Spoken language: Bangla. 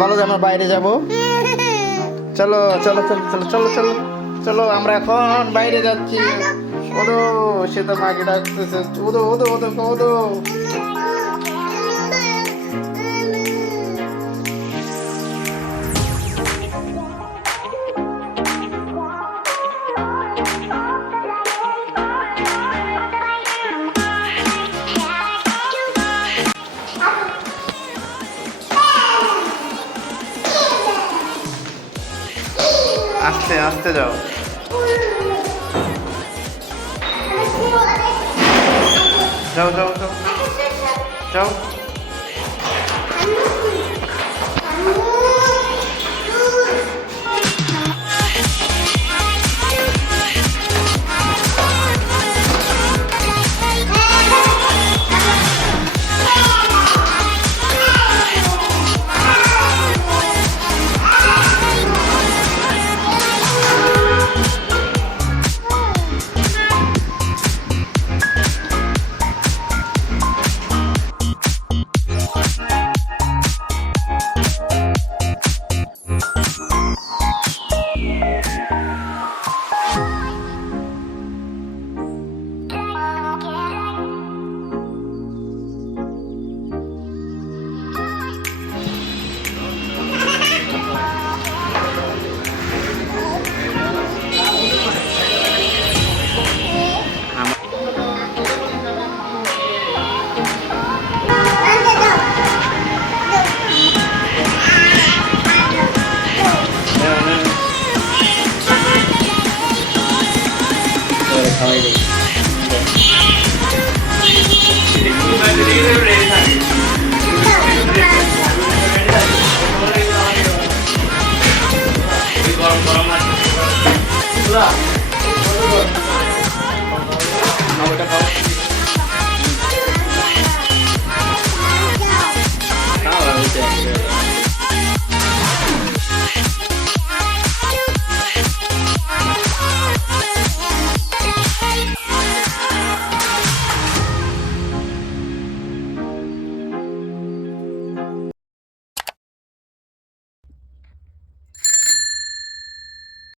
বলো যে আমরা বাইরে যাব। চলো চলো চলো চলো চলো চলো চলো, আমরা এখন বাইরে যাচ্ছি। ওদো, সে তো মাকে ডাকতেছে। ওদো ওদো ওদো ওদো। আস্তে আস্তে যাও। যাও যাও যাও যাও।